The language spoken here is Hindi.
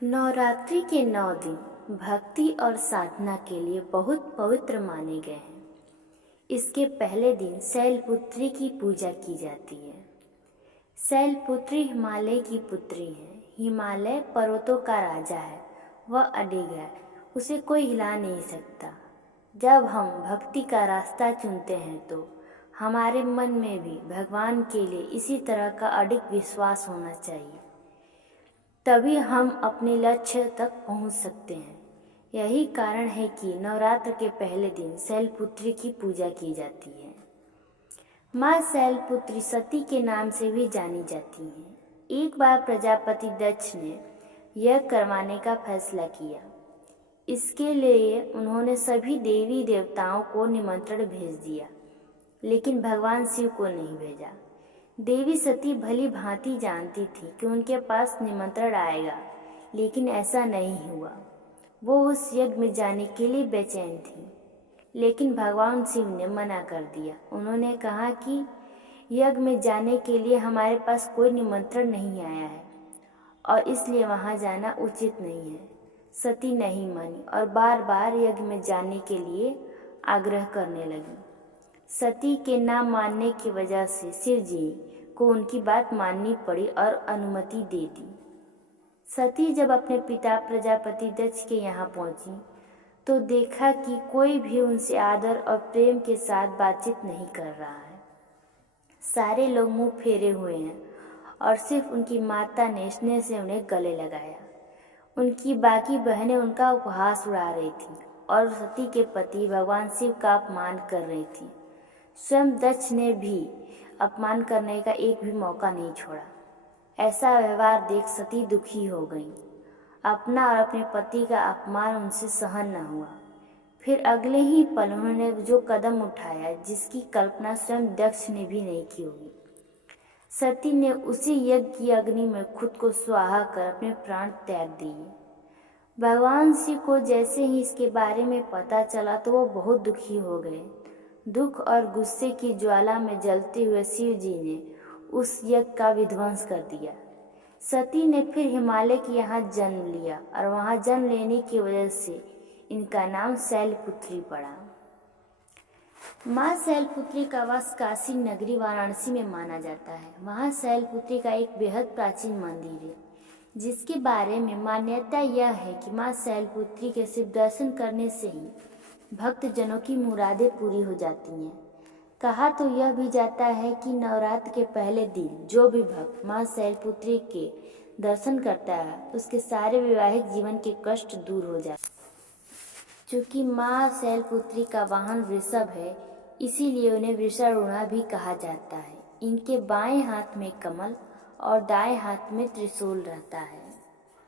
नवरात्रि के 9 दिन भक्ति और साधना के लिए बहुत पवित्र माने गए हैं। इसके पहले दिन शैलपुत्री की पूजा की जाती है। शैलपुत्री हिमालय की पुत्री है। हिमालय पर्वतों का राजा है। वह अडिग है, उसे कोई हिला नहीं सकता। जब हम भक्ति का रास्ता चुनते हैं तो हमारे मन में भी भगवान के लिए इसी तरह का अडिग विश्वास होना चाहिए, तभी हम अपने लक्ष्य तक पहुंच सकते हैं। यही कारण है कि नवरात्र के पहले दिन शैलपुत्री की पूजा की जाती है। माँ शैलपुत्री सती के नाम से भी जानी जाती हैं। एक बार प्रजापति दक्ष ने यज्ञ करवाने का फैसला किया। इसके लिए उन्होंने सभी देवी देवताओं को निमंत्रण भेज दिया, लेकिन भगवान शिव को नहीं भेजा। देवी सती भली भांति जानती थी कि उनके पास निमंत्रण आएगा, लेकिन ऐसा नहीं हुआ। वो उस यज्ञ में जाने के लिए बेचैन थी, लेकिन भगवान शिव ने मना कर दिया। उन्होंने कहा कि यज्ञ में जाने के लिए हमारे पास कोई निमंत्रण नहीं आया है और इसलिए वहाँ जाना उचित नहीं है। सती नहीं मानी और बार बार यज्ञ में जाने के लिए आग्रह करने लगी। सती के ना मानने की वजह से शिव जी को उनकी बात माननी पड़ी और अनुमति दे दी। सती जब अपने पिता प्रजापति दक्ष के यहाँ पहुंची तो देखा कि कोई भी उनसे आदर और प्रेम के साथ बातचीत नहीं कर रहा है। सारे लोग मुंह फेरे हुए हैं और सिर्फ उनकी माता ने स्नेह से उन्हें गले लगाया। उनकी बाकी बहनें उनका उपहास उड़ा रही थीं और सती के पति भगवान शिव का अपमान कर रही थीं। स्वयं दक्ष ने भी अपमान करने का एक भी मौका नहीं छोड़ा। ऐसा व्यवहार देख सती दुखी हो गईं। अपना और अपने पति का अपमान उनसे सहन न हुआ। फिर अगले ही पल उन्होंने जो कदम उठाया जिसकी कल्पना स्वयं दक्ष ने भी नहीं की होगी। सती ने उसी यज्ञ की अग्नि में खुद को स्वाहा कर अपने प्राण त्याग दिए। भगवान शिव को जैसे ही इसके बारे में पता चला तो वो बहुत दुखी हो गए। दुख और गुस्से की ज्वाला में जलते हुए शिव जी ने उस यज्ञ का विध्वंस कर दिया। सती ने फिर हिमालय के यहाँ जन्म लिया और वहाँ जन्म लेने की वजह से इनका नाम शैलपुत्री पड़ा। माँ शैलपुत्री का वास काशी नगरी वाराणसी में माना जाता है। वहाँ शैलपुत्री का एक बेहद प्राचीन मंदिर है, जिसके बारे में मान्यता यह है कि माँ शैलपुत्री के सिर्फ दर्शन करने से ही भक्त जनों की मुरादें पूरी हो जाती हैं। कहा तो यह भी जाता है कि नवरात्र के पहले दिन जो भी भक्त माँ शैलपुत्री के दर्शन करता है उसके सारे वैवाहिक जीवन के कष्ट दूर हो जाते हैं। चूँकि माँ शैलपुत्री का वाहन वृषभ है, इसीलिए उन्हें वृषारूढ़ा भी कहा जाता है। इनके बाएं हाथ में कमल और दाएं हाथ में त्रिशूल रहता है।